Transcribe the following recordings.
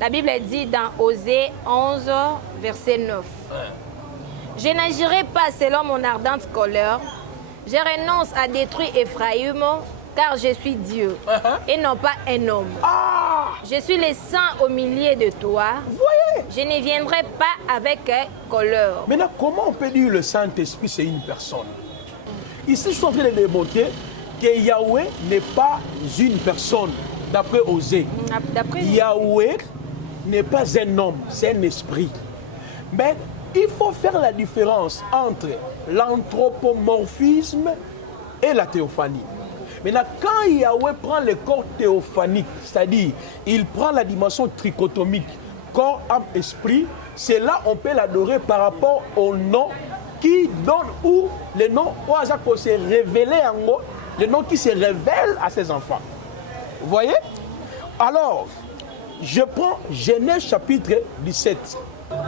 La Bible dit dans Osée 11, verset 9. Je n'agirai pas selon mon ardente colère. Je renonce à détruire Ephraïm, car je suis Dieu et non pas un homme. Je suis le saint au milieu de toi. Voyez. Je ne viendrai pas avec colère. Maintenant, comment on peut dire le Saint-Esprit, c'est une personne? Ici, je suis en train de démontrer que Yahweh n'est pas une personne, d'après Osée. Yahweh n'est pas un homme, c'est un esprit. Mais il faut faire la différence entre l'anthropomorphisme et la théophanie. Maintenant, quand Yahweh prend le corps théophanique, c'est-à-dire il prend la dimension trichotomique, corps, âme, esprit, c'est là on peut l'adorer par rapport au nom qui donne ou le nom où on s'est révélé en haut, le nom qui se révèle à ses enfants. Vous voyez? Alors, je prends Genèse chapitre 17.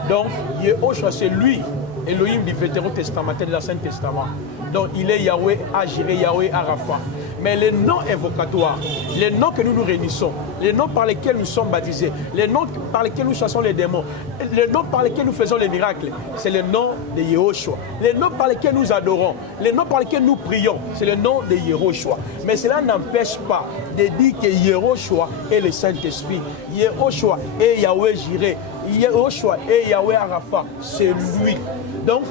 Donc, Yehoshua, c'est lui, Elohim du Vétérotestamentaire de l'Ancien Testament. Donc, il est Yahweh à Jireh, Yahweh à Rapha. Mais les noms invocatoires, les noms que nous nous réunissons, les noms par lesquels nous sommes baptisés, les noms par lesquels nous chassons les démons, les noms par lesquels nous faisons les miracles, c'est le nom de Yehoshua. Les noms par lesquels nous adorons, les noms par lesquels nous prions, c'est le nom de Yehoshua. Mais cela n'empêche pas de dire que Yehoshua est le Saint-Esprit. Yehoshua est Yahweh Jireh. Yehoshua est Yahweh Rapha. C'est lui. Donc,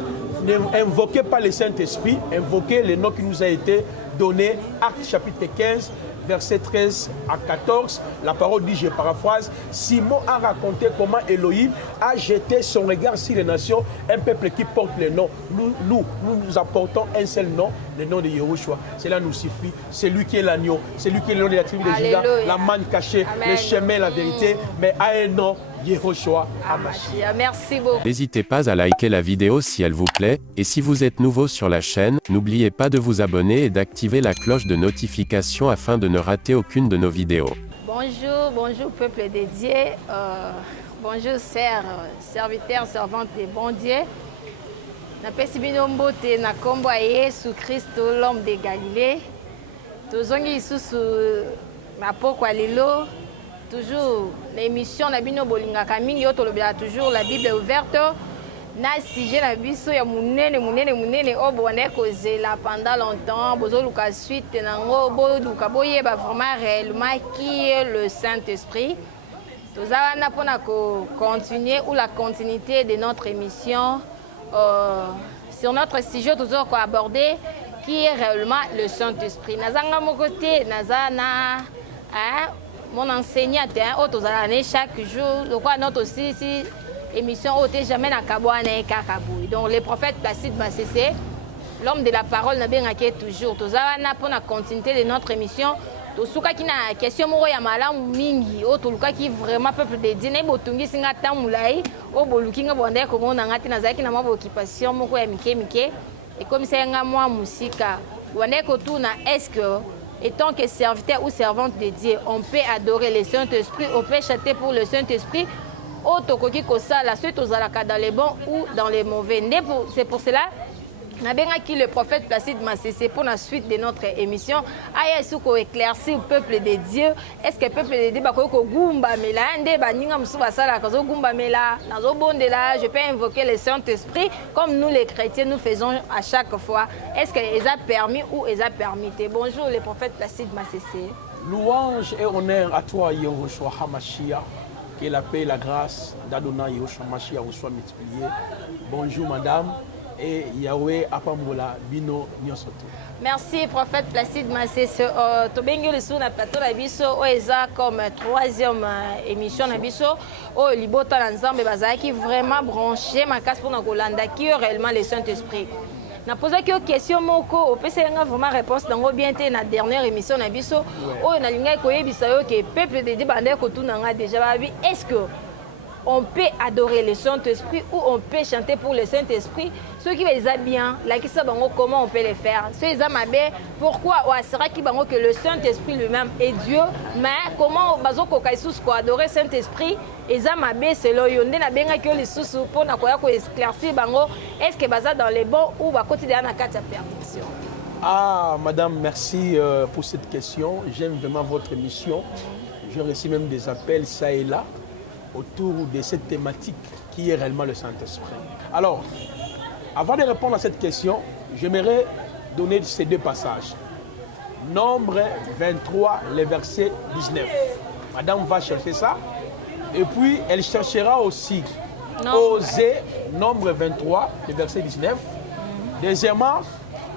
n'invoquez pas le Saint-Esprit, invoquez le nom qui nous a été donné. Actes chapitre 15, verset 13 à 14. La parole dit, je paraphrase, Simon a raconté comment Elohim a jeté son regard sur les nations, un peuple qui porte le nom. Nous apportons un seul nom, le nom de Yehoshua. Cela nous suffit. C'est lui qui est l'agneau, c'est lui qui est le nom de la tribu de Juda, la manne cachée, le chemin, la vérité, mais à un nom, Yehoshua HaMashiach. Merci beaucoup. N'hésitez pas à liker la vidéo si elle vous plaît, et si vous êtes nouveau sur la chaîne, n'oubliez pas de vous abonner et d'activer la cloche de notification afin de ne rater aucune de nos vidéos. Bonjour, bonjour peuple de Dieu, bonjour sœurs, serviteurs, servantes de bon Dieu. Napesi bino mbote na kombo ya Yesu Kristo, l'homme de Galilée. Tozongi lisusu na pokwa lelo. Toujours l'émission na bino bolingaka mingi oto lobela toujours la Bible ouverte na sujet na biso ya munene o bonne kozela pendant longtemps bozoluka suite nango boduka boyeba vraiment réellement qui est le Saint-Esprit. Tozana pona ko continuer ou la continuité de notre émission sur notre sujet toujours ko aborder qui est réellement le Saint-Esprit. Nazanga mon côté nazana mon enseignant, chaque jour, donc notre aussi émission où jamais na kabouane kakabou. Donc le prophète Placide Massessé, l'homme de la parole n'a bien acquis toujours. Tous na pour la continuité de notre émission. Tous ceux qui na question moko ya malamu mingi, o toluka qui vraiment peuple de dîner botungi singa tamulai, o bolukinga bonde ko mona ngati na zaki na mabo occupation moko ya mike et comme c'est nga moi musika. Wande ko tuna est-ce que étant que serviteur ou servante de Dieu, on peut adorer le Saint-Esprit, on peut chanter pour le Saint-Esprit, suite aux alaka dans les bons ou dans les mauvais. C'est pour cela que le prophète Placide Massessé pour la suite de notre émission a éclairci au peuple de Dieu. Est-ce que le peuple de Dieu je peux invoquer le Saint-Esprit comme nous les chrétiens nous faisons à chaque fois? Est-ce qu'ils a permis ou ils a permis? Bonjour le prophète Placide Massessé. Louange et honneur à toi Yehoshua HaMashiach. Que la paix et la grâce d'Adonai Yehoshua HaMashiach vous soient multipliées. Bonjour madame. Et Yahweh Apambola Bino Nyosoto. Merci prophète Placide Massessé. Tobengi le sou na plateau na biso o eza comme troisième émission na biso o libota na nzambe bazaki vraiment branché makasi pour na kolanda qui est réellement le Saint-Esprit. Na posé que question moko o pesa nga vraiment réponse dango bien té na dernière émission na biso o na linga ko yebisa yo que peuple de Dieu bande ko tuna nga déjà babi est-ce que on peut adorer le Saint-Esprit ou on peut chanter pour le Saint-Esprit. Ceux qui les a bien, la question comment on peut les faire. Ceux qui ont bien, pourquoi sera que le Saint-Esprit lui-même est Dieu, mais comment on peut adorer le Saint-Esprit. Les amabé c'est là yonde na benga que les sous pour na koya ko éclaircir bango est-ce que baza dans les bons ou ba quotidien na carte perdition. Ah madame, merci pour cette question. J'aime vraiment votre émission. Je reçois même des appels ça et là. autour de cette thématique qui est réellement le Saint-Esprit. Alors, avant de répondre à cette question, j'aimerais donner ces deux passages. Nombre 23, le verset 19. Madame va chercher ça. Et puis, elle cherchera aussi Osée, nombre 23, le verset 19. Deuxièmement,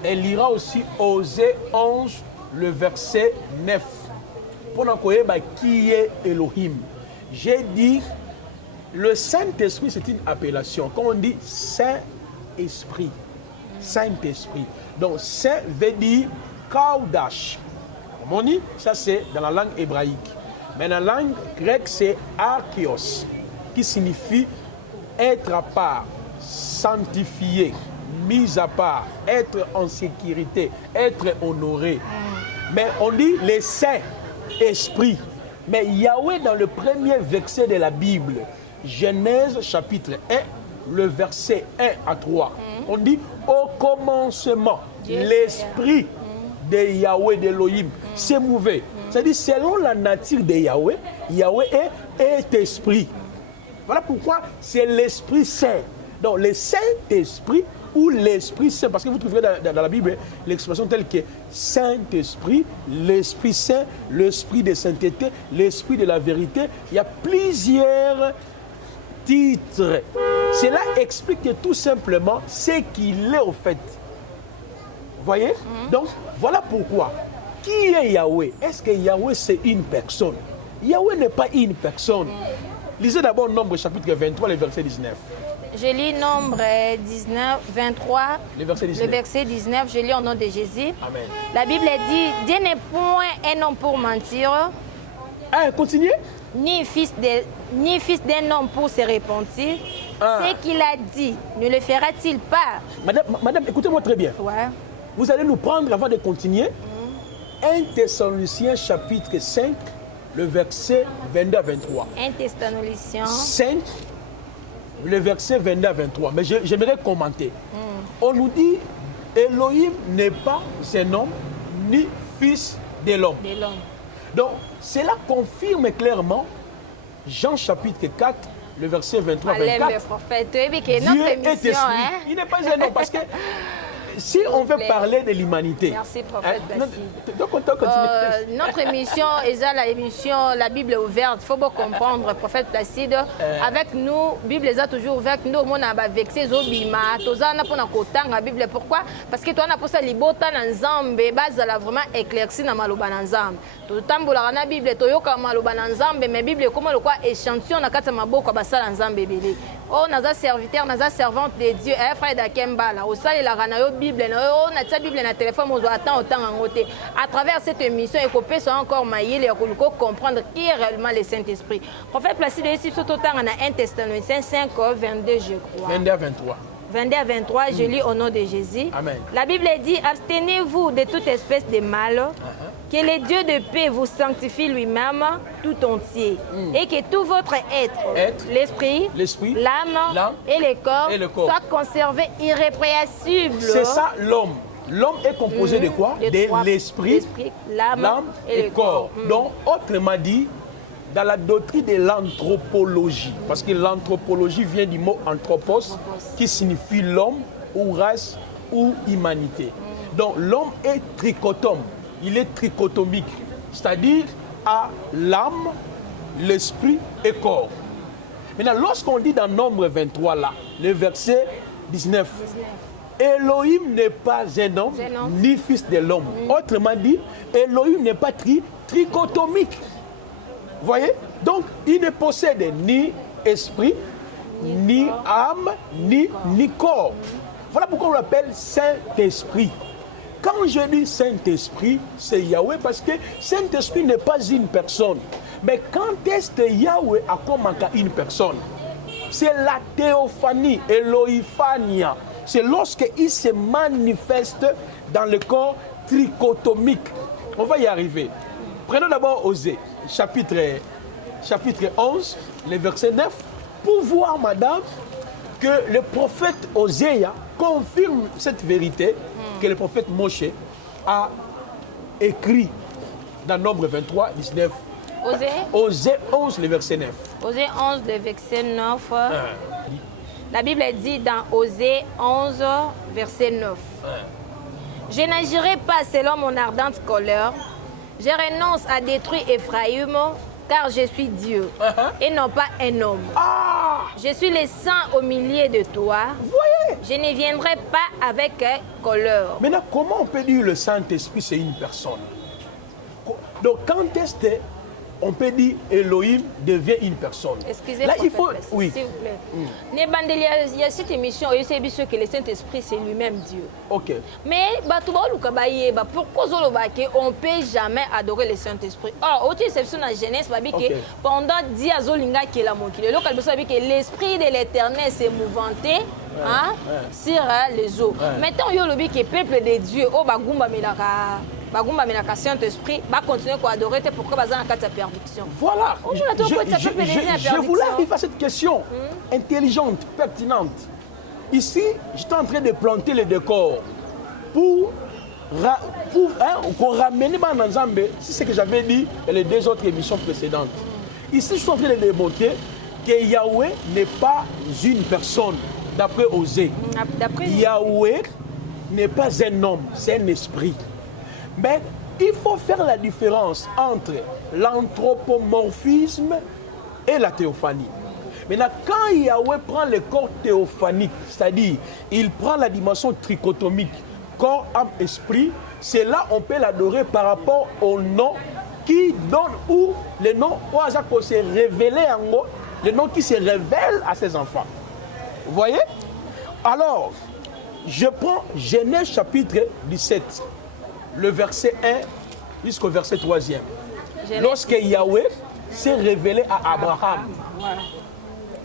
elle lira aussi Osée 11, le verset 9. Pour nous connaître qui est Elohim. J'ai dit, le Saint-Esprit, c'est une appellation. Quand on dit Saint-Esprit, Saint-Esprit. Donc, Saint veut dire Kaudash. Comme on dit, ça c'est dans la langue hébraïque. Mais dans la langue grecque, c'est Archios, qui signifie être à part, sanctifié, mis à part, être en sécurité, être honoré. Mais on dit le Saint-Esprit. Mais Yahweh, dans le premier verset de la Bible, Genèse chapitre 1, le verset 1 à 3, on dit au commencement, l'esprit de Yahweh, d'Elohim, s'est mouvé. C'est-à-dire, selon la nature de Yahweh, Yahweh est esprit. Voilà pourquoi c'est l'Esprit Saint. Donc, le Saint-Esprit ou l'Esprit Saint, parce que vous trouverez dans la Bible l'expression telle que Saint-Esprit, l'Esprit Saint, l'Esprit de sainteté, l'Esprit de la vérité. Il y a plusieurs titres. Cela explique tout simplement ce qu'il est au fait. Vous voyez? Donc, voilà pourquoi. Qui est Yahweh? Est-ce que Yahweh c'est une personne? Yahweh n'est pas une personne. Lisez d'abord Nombre chapitre 23, le verset 19. Je lis Nombre 19, 23, Le verset 19. le verset 19, je lis au nom de Jésus. Amen. La Bible dit, Dieu n'est point un homme pour mentir, Ah, continuez. ni fils d'un homme pour se repentir. Ah. Ce qu'il a dit, ne le fera-t-il pas? Madame, écoutez-moi très bien. Ouais. Vous allez nous prendre avant de continuer. 1 Thessaloniciens chapitre 5, le verset 22 à 23. 1 Thessaloniciens 5, le verset 22 à 23. Mais j'aimerais commenter. On nous dit, Elohim n'est pas un homme, ni fils de l'homme. de l'homme. Donc, cela confirme clairement Jean chapitre 4, le verset 23 à Allez, 24. le prophète, tu as vu que Dieu notre est émission, esprit. hein? Il n'est pas un homme parce que si on veut plaît. parler de l'humanité. Merci, prophète Placide. Donc, on doit continuer. Notre émission, l'émission La Bible est ouverte. Il faut bien comprendre, prophète Placide. Avec nous, la Bible est toujours ouverte. Nous, on a vexé Zobima. Nous avons la Bible. Pourquoi? Parce que toi, on a posé libota dans Nzambe. Base la vraiment éclairci dans Maloba Nzambe. Tout le la Bible, Toyoka Maloba Nzambe. Mais la Bible, comment le quoi échantillon na kata maboko basala Nzambe belé. Oh, naza serviteur, naza servante de Dieu. Frère d'Akembala. Au sale la ranayo Bible. Oh, na ta Bible na téléphone, on doit attendre autant en côté. À travers cette émission, il faut encore mailler les comprendre qui est réellement le Saint-Esprit. Prophète Placide ici, tout autant on a 1 Thessaloniciens 5, 22, je crois. 22 à 23. 22 à 23, je lis au nom de Jésus. Amen. La Bible dit, abstenez-vous de toute espèce de mal, que le Dieu de paix vous sanctifie lui-même tout entier, et que tout votre être, l'esprit, l'âme et le corps soient conservés irrépréhensibles. C'est ça l'homme. L'homme est composé de quoi? De l'esprit, l'âme et le corps. Donc, autrement dit, dans la doctrine de l'anthropologie, parce que l'anthropologie vient du mot anthropos, qui signifie l'homme ou race ou humanité. Donc l'homme est tricotome, il est trichotomique, c'est-à-dire à l'âme, l'esprit et corps. Maintenant, lorsqu'on dit dans Nombre 23 là, le verset 19, Elohim n'est pas un homme, ni fils de l'homme. Autrement dit, Elohim n'est pas trichotomique. Vous voyez? Donc, il ne possède ni esprit, ni âme, ni corps. Voilà pourquoi on l'appelle Saint-Esprit. Quand je dis Saint-Esprit, c'est Yahweh parce que Saint-Esprit n'est pas une personne. Mais quand est-ce que Yahweh a commencé une personne? C'est la théophanie, Elohifania. C'est lorsqu'il se manifeste dans le corps trichotomique. On va y arriver. Prenons d'abord Osée, chapitre 11, le verset 9, pour voir, madame, que le prophète Osée confirme cette vérité que le prophète Moshe a écrit dans Nombre 23, 19. Osée? Osée 11, le verset 9. Osée 11, le verset 9. La Bible dit dans Osée 11, verset 9. Je n'agirai pas selon mon ardente colère. Je renonce à détruire Ephraïm, car je suis Dieu et non pas un homme. Je suis le sang au milieu de toi. Voyez. Je ne viendrai pas avec colère. Maintenant, comment on peut dire le Saint-Esprit, c'est une personne? Donc, quand est-ce qu'on peut dire Elohim devient une personne? Excusez-moi, là, il faut... Oui. S'il vous plaît. Il y a cette émission, et c'est sûr que le Saint-Esprit, c'est lui-même Dieu. Ok. Mais pourquoi on ne peut jamais adorer le Saint-Esprit? Or, autre exception dans la Genèse, pendant 10 ans, l'Esprit de l'Éternel s'est mouvanté sur les eaux. Maintenant, il y a le peuple de Dieu, Saint-Esprit va continuer à adorer pourquoi dans la perdition. Voilà. Je voulais arriver à cette question intelligente, pertinente. Ici, j'étais en train de planter le décor pour qu'on ramène dans Zambé, c'est ce que j'avais dit dans les 2 autres émissions précédentes. Ici, je suis en train de démontrer que Yahweh n'est pas une personne, d'après Osée. Yahweh n'est pas un homme, c'est un esprit. Mais il faut faire la différence entre l'anthropomorphisme et la théophanie. Maintenant, quand Yahweh prend le corps théophanique, c'est-à-dire il prend la dimension trichotomique, corps, âme, esprit, c'est là on peut l'adorer par rapport au nom qui donne, ou le nom où on s'est révélé en haut, le nom qui se révèle à ses enfants. Vous voyez? Alors, je prends Genèse chapitre 17. Le verset 1 jusqu'au verset 3e. Lorsque Yahweh s'est révélé à Abraham.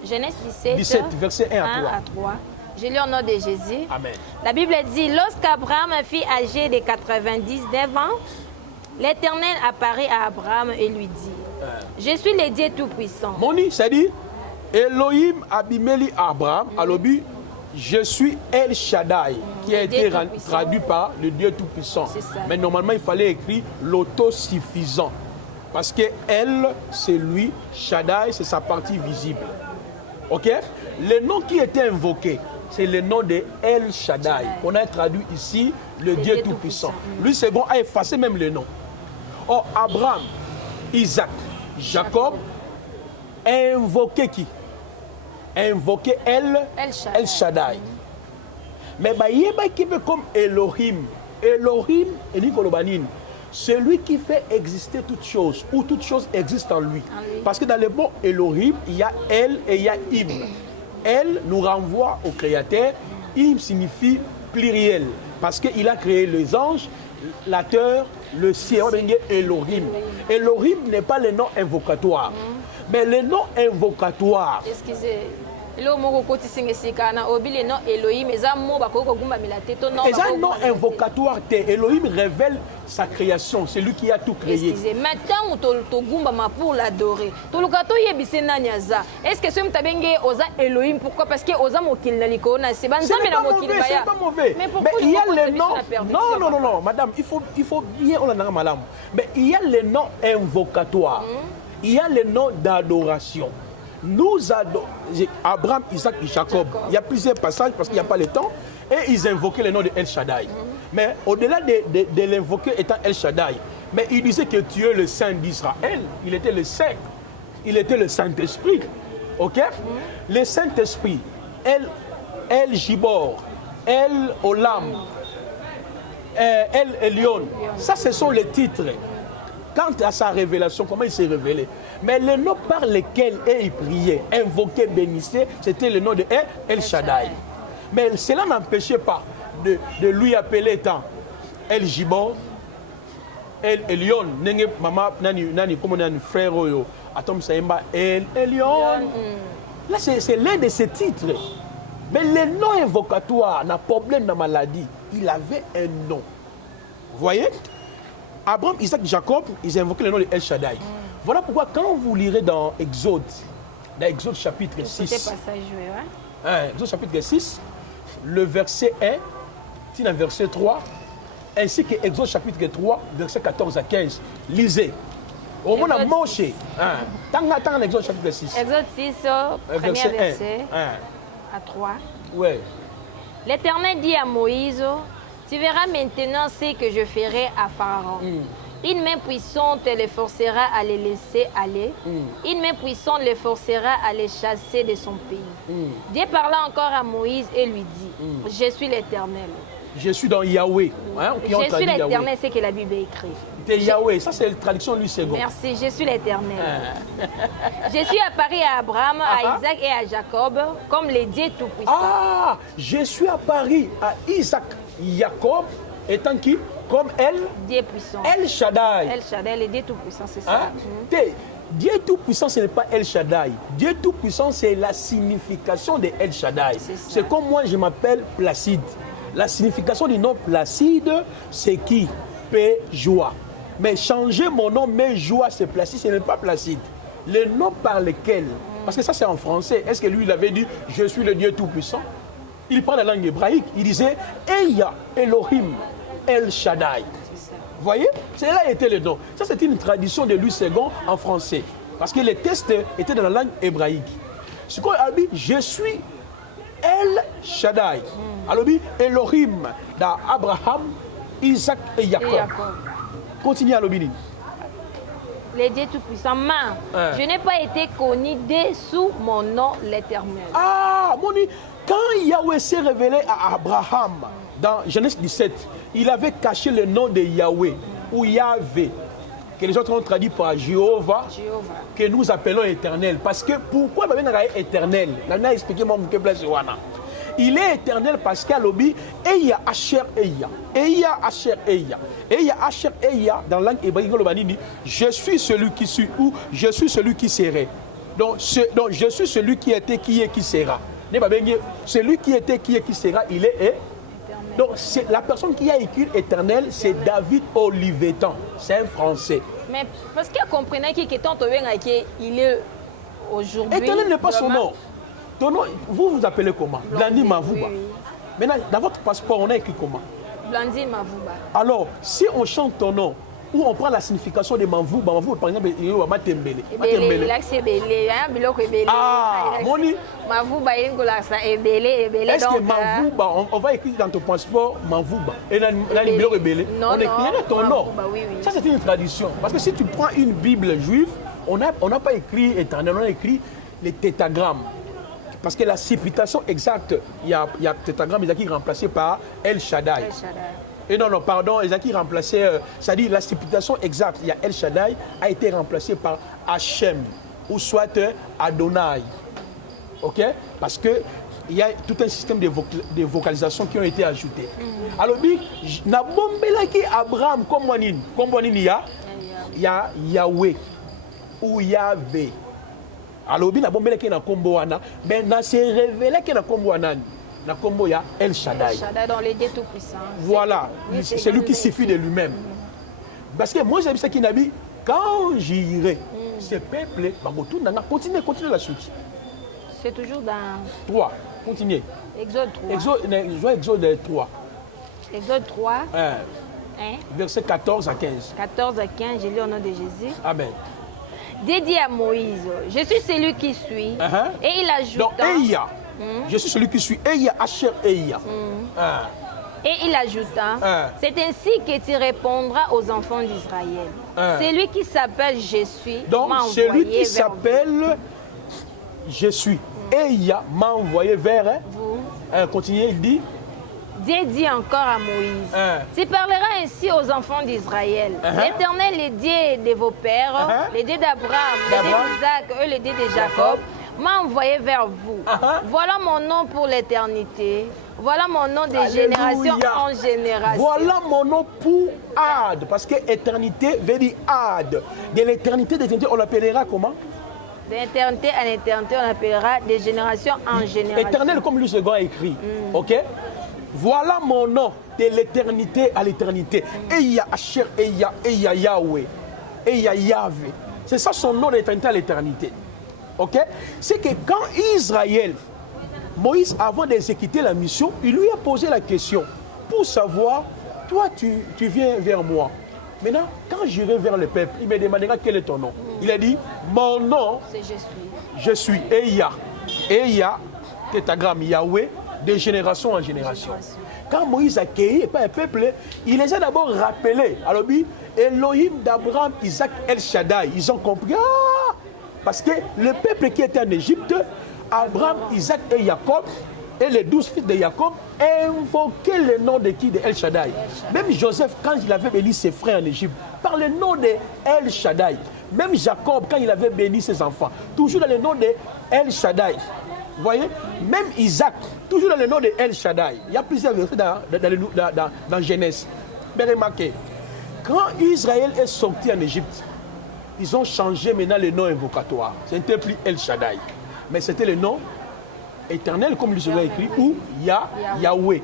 Genèse 17, verset 1 à 3. Je lis au nom de Jésus. Amen. La Bible dit, lorsqu'Abraham fut âgé de 99 ans, l'Éternel apparut à Abraham et lui dit, je suis le Dieu Tout-Puissant. Moni, c'est-à-dire, Elohim abimeli Abraham, alobi, je suis El Shaddai, qui a été traduit par le Dieu Tout-Puissant. Mais normalement, il fallait écrire l'autosuffisant. Parce que El, c'est lui, Shaddai, c'est sa partie visible. Ok? Le nom qui était invoqué, c'est le nom de El Shaddai. On a traduit ici le Dieu Tout-Puissant. Lui, c'est bon, a effacé même le nom. Or, Abraham, Isaac, Jacob, a invoqué qui? Invoquer El Shaddai. Mais il y a qui veut comme Elohim. Elohim, celui qui fait exister toutes choses, ou toutes choses existent en lui. Parce que dans le mot Elohim, il y a El et il y a Im. El nous renvoie au Créateur. Im signifie pluriel. Parce qu'il a créé les anges, la terre, le ciel. Elohim. Elohim n'est pas le nom invocatoire. Mais le nom invocatoire. Excusez. Le nom Elohim, un nom invocatoire. Elohim révèle sa création. C'est lui qui a tout créé. Excusez, maintenant, pour l'adorer. Est-ce que c'est Elohim? Pourquoi? Parce que c'est pas mauvais. Mais il y a le nom. Non, madame, il faut bien. Mais il y a le nom invocatoire. Il y a le nom d'adoration. Nous adorons Abraham, Isaac et Jacob. Il y a plusieurs passages parce qu'il n'y a pas le temps. Et ils invoquaient le nom de El Shaddai. Mais au-delà de l'invoquer étant El Shaddai, mais il disait que tu es le Saint d'Israël. Il était le Saint. Il était le Saint-Esprit. Ok? Le Saint-Esprit, El Gibor, El Olam, El Elyon. Ça, ce sont les titres. Quant à sa révélation, comment il s'est révélé. Mais le nom par lequel il priait, invoquait, bénissait, c'était le nom de El Shaddai. Mais cela n'empêchait pas de lui appeler tant El Gibor, El Elyon, maman, nani, comme on a un frère, Atom Saïmba, El Elyon. Là, c'est l'un de ses titres. Mais le nom invocatoire n'a pas problème de maladie. Il avait un nom. Vous voyez? Abraham, Isaac, Jacob, ils invoquaient le nom de El Shaddai. Voilà pourquoi quand vous lirez dans Exode chapitre 6, Exode chapitre 6, le verset 1, puis le verset 3, ainsi que Exode chapitre 3, verset 14 à 15, lisez. Au moins, on a manché. Tant Exode chapitre 6. Exode 6, premier verset 1 à 3. Ouais. L'Éternel dit à Moïse, tu verras maintenant ce que je ferai à Pharaon. Une main puissante les forcera à les laisser aller. Une main puissante les forcera à les chasser de son pays. Dieu parla encore à Moïse et lui dit, je suis l'Éternel. Je suis dans Yahweh. Hein, je suis l'Éternel, c'est que la Bible écrit. C'est Yahweh, ça c'est la traduction lui second. Merci, je suis l'Éternel. Je suis apparu à Abraham, à Isaac et à Jacob comme les dieux tout-puissants. Ah, je suis apparu à Isaac, Jacob, étant qui? Comme Dieu puissant. El Shaddai. El Shaddai, les dieux tout-puissants, c'est ça. Dieu tout-puissant, ce n'est pas El Shaddai. Dieu tout-puissant, c'est la signification de El Shaddai. C'est comme moi, je m'appelle Placide. La signification du nom Placide, c'est qui? Paix, joie. Mais changer mon nom, mais joie, c'est Placide, ce n'est pas Placide. Le nom par lequel, parce que ça c'est en français, est-ce que lui il avait dit je suis le Dieu tout-puissant? Il parle la langue hébraïque, il disait Eya Elohim El Shaddai. Vous voyez? C'est là était le nom. Ça c'est une tradition de Louis II en français. Parce que les textes étaient dans la langue hébraïque. Ce qu'on a dit, je suis El Shaddai. Alors, Elohim dans Abraham, Isaac et Jacob. Continue à l'obéir. Les dieux tout-puissants, je n'ai pas été connu sous mon nom l'Éternel. Ah, mon Dieu, quand Yahweh s'est révélé à Abraham dans Genèse 17, il avait caché le nom de Yahweh ou Yahvé, que les autres ont traduit par Jéhovah, que nous appelons éternel. Parce que pourquoi il est éternel? Il a expliqué mon place. Il est éternel parce qu'à l'obi, Eya Asher Eya. Eya Asher Eya. Eya Asher Eya, dans la langue hébraïque, dit je suis celui qui suis ou je suis celui qui serait. Donc je suis celui qui était, qui est, qui sera. Celui qui était, qui est, qui sera, il est éternel. Donc la personne qui a écrit éternel, c'est David Olivetan. C'est un Français. Mais parce qu'il comprenait qu'il est aujourd'hui. Éternel n'est pas son nom. Ton nom, vous appelez comment? Blandi Mavouba. Oui. Maintenant, dans votre passeport, on a écrit comment? Blandi Mavouba. Alors, si on chante ton nom, ou on prend la signification de Mavouba, Mavouba, par exemple, il y a Matembele. Ah, Moni. Mavouba, est-ce que Mavouba, on va écrire dans ton passeport Mavouba? Et dans le bureau rebelle, on écrit ton nom. Ça, c'est une tradition. Parce que si tu prends une Bible juive, on n'a pas écrit éternel, on a écrit les tétagrammes. Parce que la citation exacte, il y a tétagramme qui est remplacé par El Shaddai. Et non, pardon, Ezaki remplacé, c'est-à-dire la citation exacte, il y a El Shaddai, a été remplacé par Hachem, ou soit Adonai. Ok? Parce qu'il y a tout un système de vocalisation qui ont été ajoutés. Alors, il y a Abraham, comme il y a Yahweh, ou Yahvé. Alors, il y a un combo, mais il s'est révélé qu'il y a un combo. Na combo ya El Shaddai. Dans les dieux tout-puissants. Voilà, c'est lui qui suffit de lui-même. Parce que moi j'aime ça qui n'a dit, quand j'irai, ce peuple, continuez la suite. C'est toujours dans 3, continuez. Exode 3. Exode 3. Exode 3. Verset 14 à 15. 14 à 15, je lis au nom de Jésus. Amen. Dieu dit à Moïse, je suis celui qui suis. Et il ajoute. Donc, Eya. Je suis celui qui suis Eya, Asher, Eya. Et il ajouta, c'est ainsi que tu répondras aux enfants d'Israël. Celui qui s'appelle Je suis donc, celui qui s'appelle Je suis, Eya m'a envoyé vers vous. Continuez, il dit. Dieu dit encore à Moïse, tu parleras ainsi aux enfants d'Israël. L'Éternel, le Dieu de vos pères, le Dieu d'Abraham, le Dieu d'Isaac et le Dieu de Jacob, m'a envoyé vers vous. Voilà mon nom pour l'éternité. Voilà mon nom de génération en génération. Voilà mon nom pour Ad. Parce que éternité veut dire Ad. De l'éternité, on l'appellera comment? De l'éternité à l'éternité, on l'appellera de génération en génération. Éternel comme lui second a écrit. Ok? Voilà mon nom de l'éternité à l'éternité. Eya Asher, Eya Yahweh, Eya Yahvé. C'est ça son nom de l'éternité à l'éternité. Ok? C'est que quand Israël, Moïse, avant d'exécuter la mission, il lui a posé la question pour savoir, toi tu viens vers moi. Maintenant, quand j'irai vers le peuple, il me demandera quel est ton nom. Il a dit, mon nom, C'est je suis. je suis Eya. Eya, tétagramme Yahweh, de génération en génération. Quand Moïse a accueilli un peuple, il les a d'abord rappelés. Alors, Elohim d'Abraham, Isaac, El Shaddai. Ils ont compris. Ah, parce que le peuple qui était en Égypte, Abraham, Isaac et Jacob, et les 12 fils de Jacob, invoquaient le nom de qui? De El Shaddai. Même Joseph, quand il avait béni ses frères en Égypte, par le nom de El Shaddai. Même Jacob, quand il avait béni ses enfants, toujours dans le nom de El Shaddai. Vous voyez? Même Isaac, toujours dans le nom de El Shaddai. Il y a plusieurs versets dans Genèse. Mais remarquez, quand Israël est sorti en Égypte, ils ont changé maintenant le nom invocatoire. Ce n'était plus El Shaddai, mais c'était le nom éternel, comme ils ont écrit, ou Yahweh.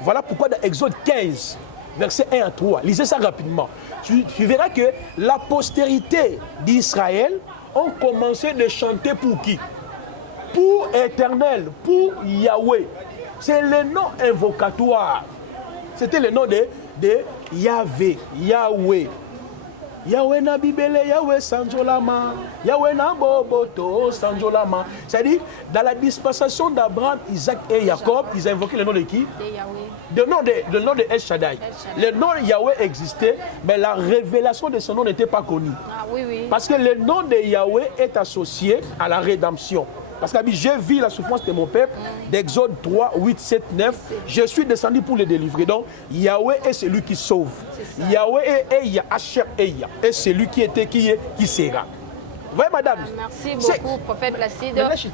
Voilà pourquoi dans Exode 15, versets 1 à 3, lisez ça rapidement. Tu verras que la postérité d'Israël ont commencé de chanter pour qui? Pour éternel, pour Yahweh. C'est le nom invocatoire. C'était le nom de Yahvé, Yahweh. Yahweh na bibele, Yahweh sanjolama, Yahweh na boboto sanjolama. C'est-à-dire, dans la dispensation d'Abraham, Isaac et Jacob, ils ont invoqué le nom de qui? Le nom de El Shaddai. Le nom de Yahweh existait, mais la révélation de son nom n'était pas connue. Ah, oui, oui. Parce que le nom de Yahweh est associé à la rédemption. Parce que j'ai vu la souffrance de mon peuple, d'Exode 3, 8, 7, 9. Je suis descendu pour le délivrer. Donc, Yahweh est celui qui sauve. Yahweh est Eya, Asher Eya. Et celui qui était, qui est, qui sera. Vous voyez, madame? Merci beaucoup, prophète Placide. Merci.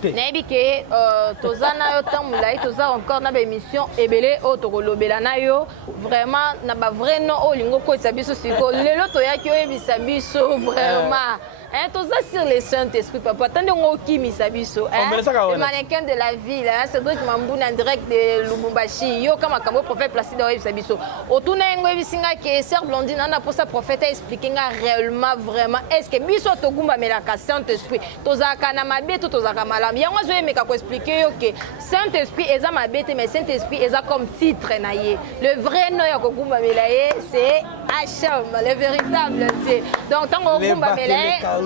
Tozana yo tamulai, toza encore na émission ebele o tokolobela na yo vraiment na ba vrai nom o lingo ko tsabiso siko lelo to yaki o ebisa biso vraiment. Hein, tout ça sur le Saint-Esprit, papa. Attendez, on qui misabiso. Le mannequin de la ville, hein, Cédric Mamboun en direct de Lubumbashi. Yo, comme un prophète placé dans Misabiso. Autour d'un ebisinga qui est sœur Blondine, on a pour ça prophète a expliqué réellement, vraiment. Est-ce que biso togumba mais la Saint-Esprit, tozaka na mabe tout tozaka malam. Yango zo yemeka ko expliquer que Saint-Esprit est ma bête, mais Saint-Esprit est comme titre na ye. Le vrai nom ya kogumba mais c'est Hacham, le véritable. Donc tant kogumba mais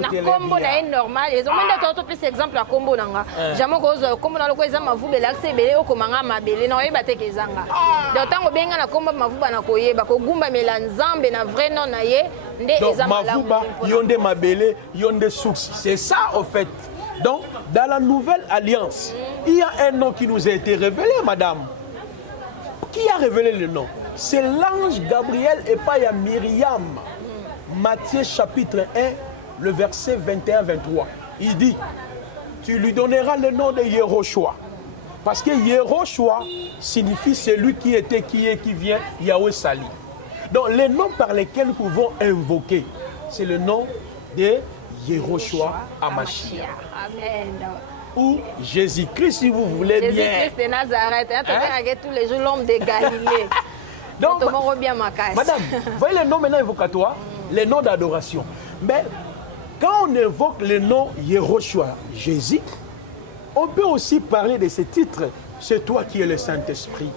na combo na normal ils ont même d'autres plus exemple à combo nanga jamais cause combo na loko ezama vubela accès o komanga mabele na yeba te kezanga donc tango benga na combo mavuba na koyeba ko gumba mela nzambe na vrai nom na ye nde ezama la mavuba yonde mabele yonde source, c'est ça au fait. Donc dans la nouvelle alliance il y a un nom qui nous a été révélé, madame. Qui a révélé le nom? C'est l'ange Gabriel et pas à Myriam. Matthieu chapitre 1, le verset 21-23, il dit, tu lui donneras le nom de Yehoshua. Parce que Yehoshua signifie celui qui était, qui est, qui vient, Yahweh Sali. Donc les noms par lesquels nous pouvons invoquer, c'est le nom de Yehoshua Hamashiach. Amen. Ou Jésus-Christ, si vous voulez bien. Jésus-Christ de Nazareth, hein, tous les jours l'homme de Galilée. Donc, madame, voyez les noms maintenant invocatoires, les noms d'adoration. Mais quand on évoque le nom Yehoshua, Jésus, on peut aussi parler de ce titre. C'est toi qui es le Saint-Esprit.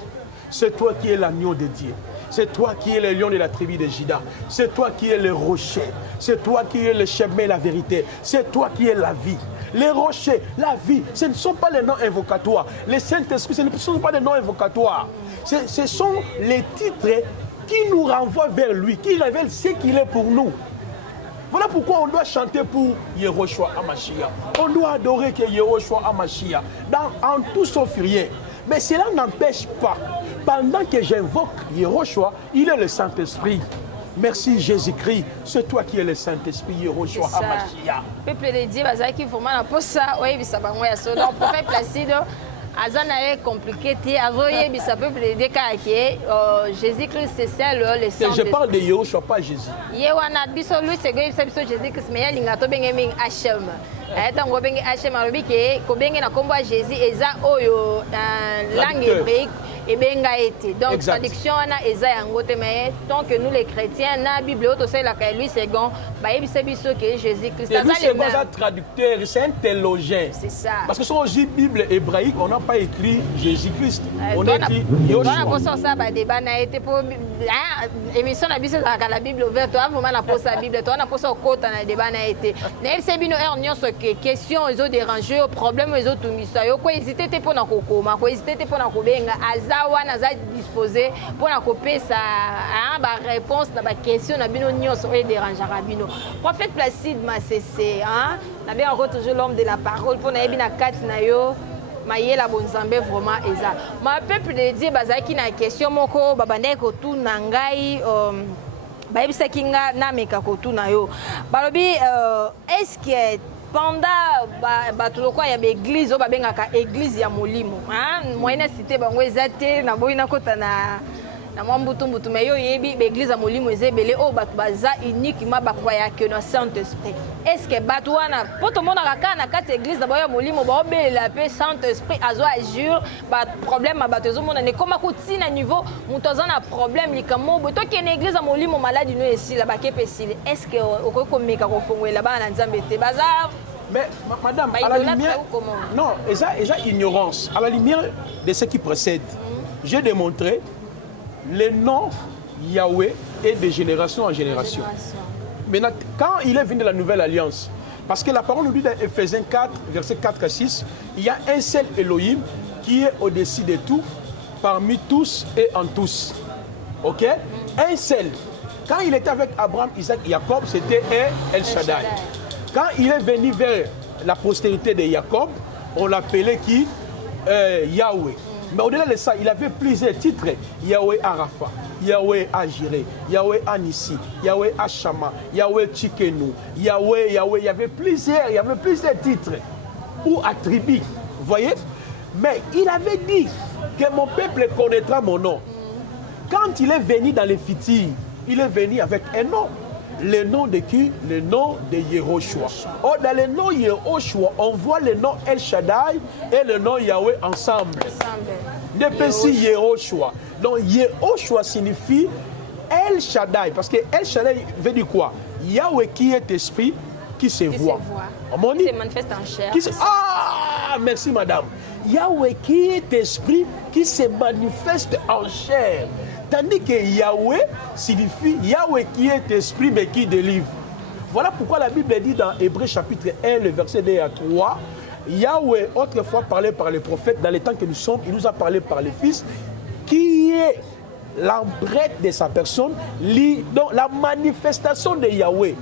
C'est toi qui es l'agneau de Dieu. C'est toi qui es le lion de la tribu de Juda. C'est toi qui es le rocher. C'est toi qui es le chemin et la vérité. C'est toi qui es la vie. Les rochers, la vie, ce ne sont pas les noms invocatoires. Le Saint-Esprit, ce ne sont pas des noms invocatoires. Ce sont les titres qui nous renvoient vers lui, qui révèlent ce qu'il est pour nous. Voilà pourquoi on doit chanter pour Yehoshua Hamashiach. On doit adorer que Yehoshua Hamashiach en tout sauf rien. Mais cela n'empêche pas, pendant que j'invoque Yehoshua, il est le Saint-Esprit. Merci Jésus-Christ, c'est toi qui es le Saint-Esprit, Yehoshua Hamashiach. Peuple de Dieu, qui vraiment pour ça, oui, ça va moi ça. Donc prophète Placide, azana est compliqué, azoye bisa peuple de Dieu qui Jésus-Christ c'est ça le Saint-Esprit. Je parle de Yehoshua, pas Jésus. Yewana biso lui c'est Jésus-Christ mais linga to bengemi Hachem. Tango bengi Hachem alobi ke ko bengi na kombo Jésus eza oyo langue hébraïque et benga été. Donc Exact. traduction na eza yango te mais tant que nous les chrétiens na Bible auto c'est la Louis II ba yebisa biso que Jésus-Christ Louis II est un traducteur, c'est un théologien. C'est ça. Parce que sur la Bible hébraïque, on n'a pas écrit Jésus-Christ. On a écrit Yoshua. Yoshua. On a ça ba débat na été pour émission na biso la Bible ouverte, toi vraiment na posa la Bible, toi na posa okota na débat na été. Na c'est bino nyonso que question ils ont dérangé au problème ils ont tout mis ça. Yo ko hésiter te pour na kokoma, ko hésiter te pour na kobenga azawa na za disposé pour na kopesa ba réponse na ba question na bino nyonso et déranger bino. Prophète Placide Masese hein, na bien encore toujours l'homme de la parole pour na bina kati na yo mayela bonzambe vraiment eza. Ma peuple de Dieu bazaki na question moko babande ko tu na ngai bayebisa kinga na meka ko tu na yo. Balobi est-ce que pendant bato lokwa ya église o babengaka église ya molimo hein moyena cité bango ezate na boyina kota na mwa mbutu mais yo yebi église ya molimo ezebele o bato baza uniquement bakwaya que no Saint-Esprit. Est-ce que bato wana poto mona kaka na kati église na boya molimo ba obelela pe Saint-Esprit azo agir ba problème ba bato ezomona ne koma ko tina niveau muto azana problème likamo bo to ke na église ya molimo maladi no esila ba kepesile. Est-ce que okoko meka ko fongwela ba na nzambe te baza. Mais madame, à la lumière, non, et ça ignorance. À la lumière de ce qui précède, j'ai démontré le nom Yahweh est de génération en génération. Maintenant, quand il est venu de la nouvelle alliance, parce que la parole nous dit dans Ephésiens 4, versets 4 à 6, il y a un seul Elohim qui est au-dessus de tout, parmi tous et en tous. Ok? Un seul. Quand il était avec Abraham, Isaac et Jacob, c'était El Shaddai. Quand il est venu vers la postérité de Jacob, on l'appelait qui? Yahweh. Mais au-delà de ça, il avait plusieurs titres. Yahweh Arafa, Yahweh Agiré, Yahweh Anissi, Yahweh Ashama, Yahweh Chikenu, Yahweh, il y avait plusieurs titres ou attributs. Vous voyez? Mais il avait dit que mon peuple connaîtra mon nom. Quand il est venu dans les futurs, il est venu avec un nom. Le nom de qui? Le nom de Yehoshua. Oh, dans le nom Yehoshua, on voit le nom El Shaddai et le nom Yahweh ensemble. Depuis Yehoshua. Donc Yehoshua signifie El Shaddai. Parce que El Shaddai veut dire quoi? Yahweh qui est esprit, qui se voit. Qui se manifeste en chair. Ah, merci madame. Yahweh qui est esprit, qui se manifeste en chair. Tandis que Yahweh signifie Yahweh qui est esprit mais qui délivre. Voilà pourquoi la Bible dit dans Hébreux chapitre 1, le verset 2 à 3, Yahweh, autrefois parlé par les prophètes, dans les temps que nous sommes, il nous a parlé par les fils, qui est l'empreinte de sa personne, donc la manifestation de Yahweh.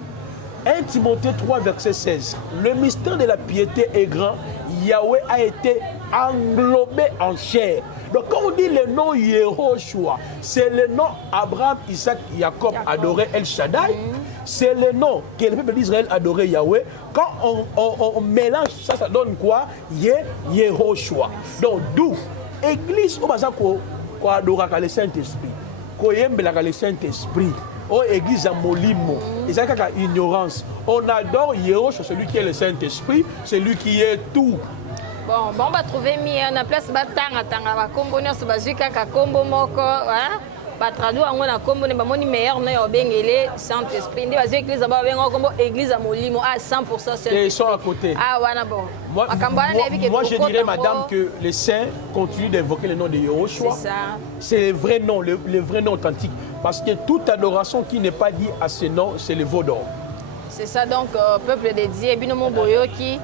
1 Timothée 3, verset 16. Le mystère de la piété est grand. Yahweh a été englobé en chair. Donc quand on dit le nom Yehoshua, c'est le nom Abraham, Isaac, Jacob adorait El Shaddai. C'est le nom que le peuple d'Israël adorait Yahweh. Quand on mélange ça, ça donne quoi? Yehoshua. Donc d'où Église au Bazako, quoi adoraka le Saint-Esprit, quoi yembelaka le Saint-Esprit. Oh, église à Molimo. Et c'est une ignorance. On adore Yehoshua, celui qui est le Saint-Esprit, celui qui est tout. Bon, on va trouver mis en place batanga tanga ba kombo nyonso bazuka ka kombo moko, hein? Ba traduire ngo na kombo ne ba moni meilleur na yo bengele Saint-Esprit. Ndi bazu église ba bengo kombo église à Molimo à 100% Saint-Esprit. Et ils sont à côté. Ah wana bon. Moi je dirais madame que les saints continuent d'invoquer le nom de Yehoshua. C'est ça. C'est le vrai nom, le vrai nom authentique. Parce que toute adoration qui n'est pas dit à ce nom, c'est le veau d'or. C'est ça donc peuple de Dieu binomo boyo qui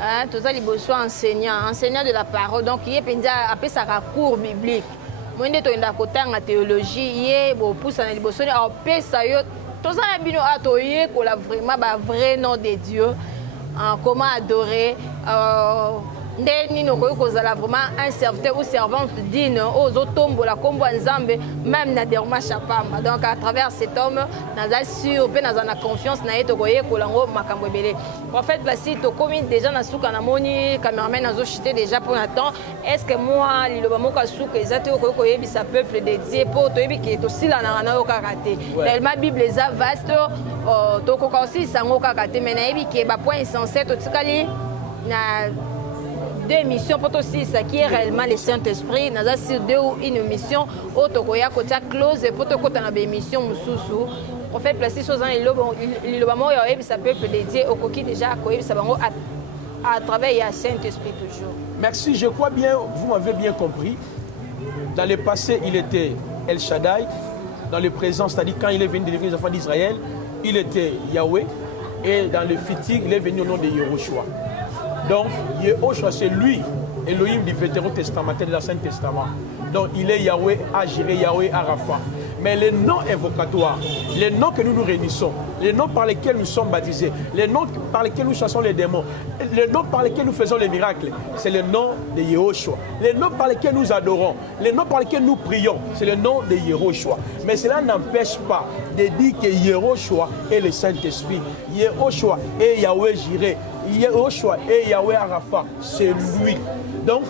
hein, tout ça liboso enseignant de la parole donc il est penza après ça cours biblique. Moi ndeto inda kotanga théologie yé bo poussa na liboso ni apesa yo tout ça na bino atoye ko la vraiment ba vrai nom de Dieu. Comment adorer vraiment un serviteur ou servante digne aux autres la combo nzambe même na derma chapamba. Donc à travers cet homme naza sûr pe naza na confiance na yeto koye kolango makambo ebele. Prophète Placide to komi déjà na suka na moni cameraman nazo chité déjà pour l'instant. Est-ce que moi liloba moka suka ezate koye koyebisa peuple de Dieu pour to yebi ke to sila na na okakate. Tellement Bible eza vaste to koka aussi sango kakate mais na yebi ke ba point essentiel to tikali na deux émissions pour aussi ça qui est réellement le Saint-Esprit. Nous avons sur deux ou une émission autre côté close pour te côté dans l'émission mususu. On fait placer choses dans les lobes. Le moment où ça peut dédié au coquille déjà à travers le Saint-Esprit toujours. Merci, je crois bien, vous m'avez bien compris. Dans le passé, il était El Shaddai. Dans le présent, c'est-à-dire quand il est venu délivrer les enfants d'Israël, il était Yahweh. Et dans le futur, il est venu au nom de Yehoshua. Donc, Yehoshua, c'est lui, Elohim du Vétéran testamentaire de l'Ancien Testament. Donc, il est Yahweh à Jireh, Yahweh à Rapha. Mais les noms invocatoires, les noms que nous nous réunissons, les noms par lesquels nous sommes baptisés, les noms par lesquels nous chassons les démons, les noms par lesquels nous faisons les miracles, c'est le nom de Yehoshua. Les noms par lesquels nous adorons, les noms par lesquels nous prions, c'est le nom de Yehoshua. Mais cela n'empêche pas de dire que Yehoshua est le Saint-Esprit. Yehoshua est Yahweh Jireh. Yehoshua est Yahweh Rapha. C'est lui. Donc,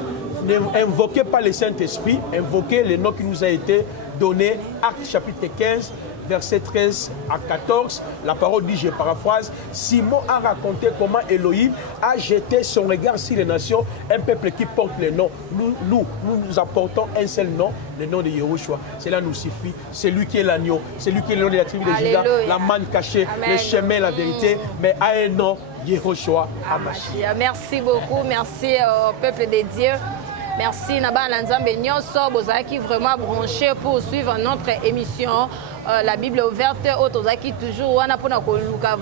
n'invoquez pas le Saint-Esprit, invoquez le nom qui nous a été donné. Actes chapitre 15, verset 13 à 14. La parole dit, je paraphrase, Simon a raconté comment Elohim a jeté son regard sur les nations, un peuple qui porte le nom. Nous apportons un seul nom, le nom de Yehoshua. Cela nous suffit. C'est lui qui est l'agneau, c'est lui qui est le nom de la tribu de Juda, la manne cachée, le chemin, la vérité, mais à un nom, Yehoshua Hamashiach. Merci beaucoup, merci au peuple de Dieu. Merci Naba Lanzambe Nyonso, Bozaki vraiment branché pour suivre notre émission. La Bible ouverte, Otozaki toujours, on a pour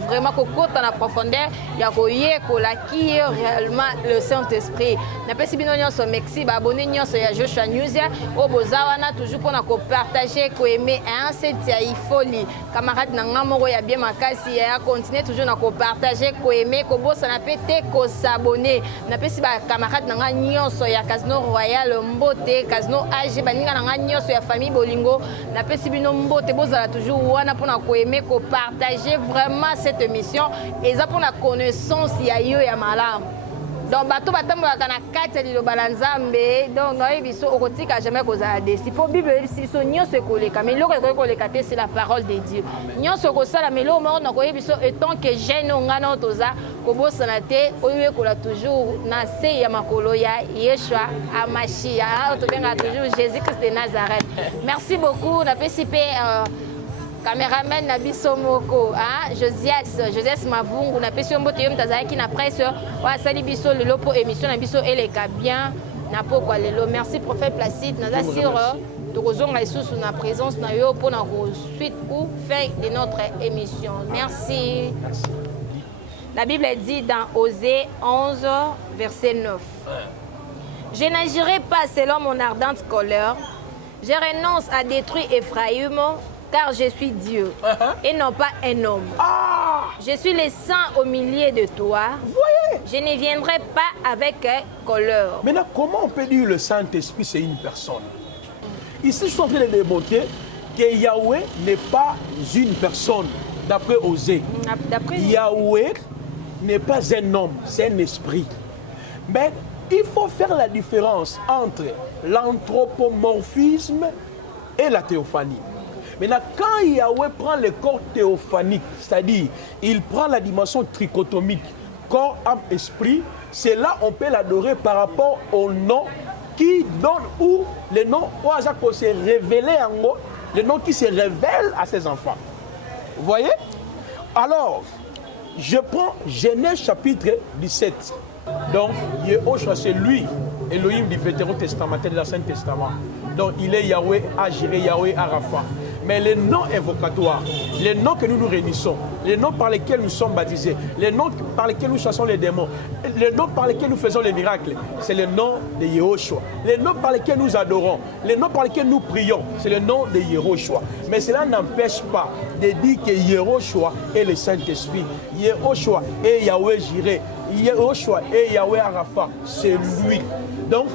vraiment kokota na profondeur, ya koye kolaki réellement le Saint-Esprit. Na pesi bino nyonso merci, ba abonné nyonso ya Joshua News, o bozawana toujours pour na ko partager, ko aimer un set ya ifoli. Camarade na ngamoro ya bien makasi ya continuer toujours na ko partager, ko aimer, ko bossa na pété, ko s'abonner. Na pesi ba camarade na nyonso ya Casino Royal Mbote, Casino AG baninga na nyonso ya famille Bolingo, na pesi bino Mbote toujours wana pour na aimer ko partager vraiment cette émission et ça pour la connaissance ya yo ya malam. Donc bato batambola kana kati li lo balanzambe donc ngai biso okotika jamais kozala desi po Bible so nyonso koleka mais loko koleka te c'est la parole de Dieu. Nyonso ko sala mais lo mo na ko biso étant que jeune ngana toza ko bosana te oyo ko la toujours na se ya makolo ya Yeshua Hamashiach to benga toujours Jésus-Christ de Nazareth. Merci beaucoup na PCP caméraman Nabiso Moko, Joseph Mavungu, na pesio mbote yom tazaki na presse, wa sali biso le lopo émission na biso eleka bien na poko lelo. Merci prophète Placide, na sur tokozonga isusu na présence na yo pour na suite ou fin de notre émission. Merci. La Bible dit dans Osée 11 verset 9. Je n'agirai pas selon mon ardente colère. Je renonce à détruire Ephraïm. Car je suis Dieu et non pas un homme. Je suis le sang au milieu de toi. Voyez. Je ne viendrai pas avec colère. Maintenant, comment on peut dire le Saint-Esprit, c'est une personne? Ici, je suis en train de démontrer que Yahweh n'est pas une personne, d'après Osée. Yahweh n'est pas un homme, c'est un esprit. Mais il faut faire la différence entre l'anthropomorphisme et la théophanie. Maintenant, quand Yahweh prend le corps théophanique, c'est-à-dire il prend la dimension trichotomique, corps, âme, esprit, c'est là on peut l'adorer par rapport au nom qui donne ou le nom où on s'est révélé en haut, le nom qui se révèle à ses enfants. Vous voyez? Alors, je prends Genèse chapitre 17. Donc, Yehoshua, c'est lui, Elohim du Vétéran testamentaire de l'Ancien Testament. Donc, il est Yahweh à Jireh, Yahweh à Rapha. Mais les noms invocatoires, les noms que nous nous réunissons, les noms par lesquels nous sommes baptisés, les noms par lesquels nous chassons les démons, les noms par lesquels nous faisons les miracles, c'est le nom de Yehoshua. Les noms par lesquels nous adorons, les noms par lesquels nous prions, c'est le nom de Yehoshua. Mais cela n'empêche pas de dire que Yehoshua est le Saint-Esprit. Yehoshua est Yahweh Jireh. Yehoshua est Yahweh Rapha. C'est lui. Donc,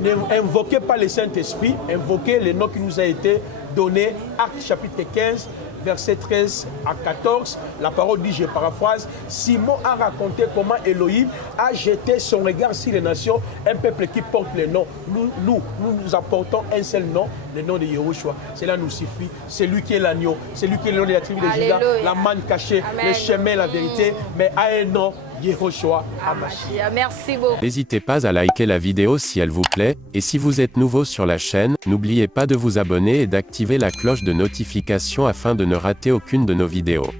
n'invoquez pas le Saint-Esprit, invoquez le nom qui nous a été donné. Actes chapitre 15, verset 13 à 14. La parole dit, je paraphrase, Simon a raconté comment Elohim a jeté son regard sur les nations, un peuple qui porte le nom. Nous apportons un seul nom, le nom de Yehoshua. Cela nous suffit. C'est lui qui est l'agneau, c'est lui qui est le nom de la tribu de Juda, la manne cachée, le chemin, la vérité, mais à un nom, Yehoshua HaMashiach. Merci beaucoup. N'hésitez pas à liker la vidéo si elle vous plaît, et si vous êtes nouveau sur la chaîne, n'oubliez pas de vous abonner et d'activer la cloche de notification afin de ne rater aucune de nos vidéos.